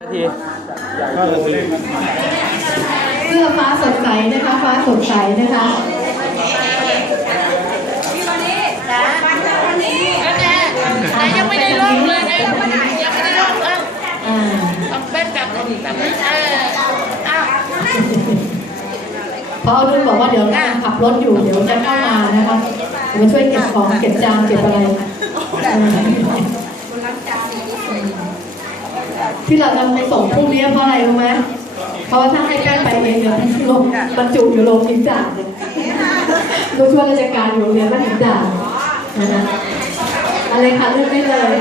นาทีเสื้อฟ้าสดใสนะคะ ฟ้าสดใสนะคะ แต่ยังไม่ได้ลงเลยนะยังไม่ได้ยังไม่ได้ลงเอ้าอ่าต้องเป็นแบบแบบนี้เอออ้าวพอดุลบอกว่าเดี๋ยวขับรถอยู่เดี๋ยวจะเข้ามานะคะเดี๋ยวมาช่วยเก็บของเก็บจานเก็บอะไรเออ ที่เรานำไปส่งพรุ่งนี้เพราะอะไรรู้ไหมเพราะว่าถ้าให้แป้งไปเองเนี่ยลงบรรจุอยู่โรงทิ้งจ่าเนี่ยดูช่วยราชการอยู่โรงเรียนบ้านทิ้งจ่านะคะอะไรคะเลือกได้เลย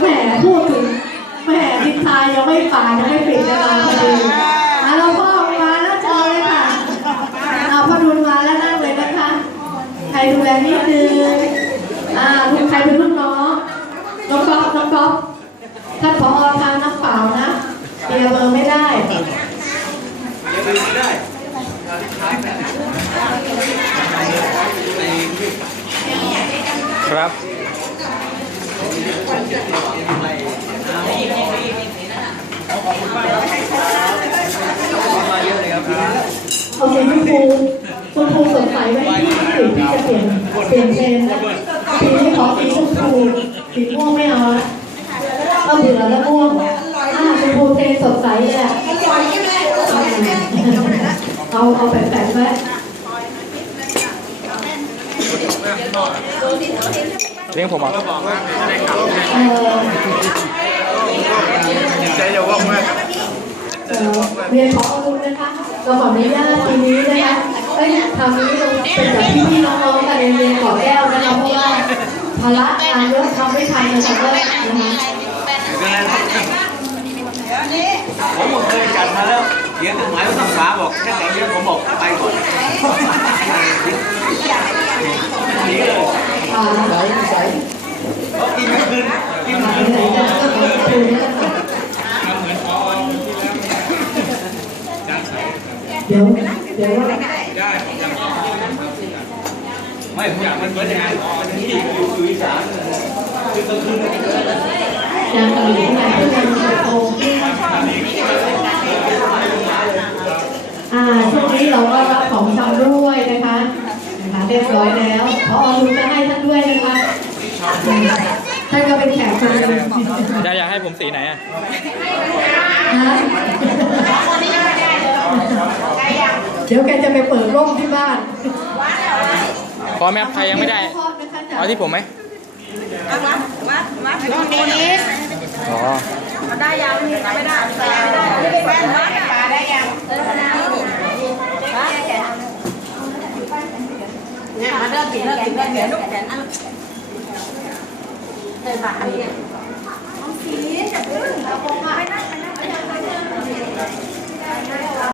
แหมพูดถึงแหมทิศทายยังไม่ป่ายังไม่ปิดจะมาพอดีอะเราพ่อมาแล้วเจอเลยค่ะเอาพอดุลมาแล้วนั่งเลยนะคะ ใครดูแลนิดนึง อ่าลูกใครเป็นลูกน้องน้องก๊อฟน้องก๊อฟท่านผอทางน้ำเปล่านะเตียเบอร์ไม่ได้ครับเอาสีชมพูชมพูสดใสไว้ที่สีที่จะเปลี่ยนเปลี่ยนเพลงนะ ปีขอสีชมพูสีม่วงไม่เอาละเอาเบื่อแล้วม่วงอ่าชมพูเพลงสดใสเลยอะเอาเอาแปะๆไว้เลี้ยงผมเหรอเออใจเย็นว่างมากเออเรียนขอรุณนะคะเราขออนุญาตปีนี้นะคะ อ้ยทำนี้เราเป็นกับพี่ๆน้องๆกันเรียนขอแก้วนะคะเพราะว่าภาระงานเยอะทำไม่ทันนะคะนะคะผมก็เคยจัดมาแล้วเขียนจดหมายว่าต้องษาบอกแค่ไหนเรื่องผมบอกไปก่อนหนีเลยอ่าเขากินไม่คืนกินไหนไหนจะก็ขอบคุณนะคะเดี๋ยวเดี๋ยวว่า ไม่ผมอยากมันเหมือนยังไงมันที่อยู่อยู่อีสานคือกลางคืนยางกระดิ่งไหนที่เป็นโตอ่าช่วงนี้เราก็รับของชำด้วยนะคะนะคะเรียบร้อยแล้วพอลุงจะให้ท่านด้วยนะคะท่านก็เป็นแขกคนนึ่งยายอยากให้ผมสีไหนอะเดี๋ยวแกจะไปเปิดร่มที่บ้าน อมไหมครับใครยังไม่ได้เอาที่ผมไหมลงนี้อ๋อได้ยังไม่ได้ไม่ได้แฟนวัดปลาได้ยังเนี่ยมาเริ่มติดเริ่มติดเริ่มเดี๋ยวลูกแขนอันเลยปากอันนี้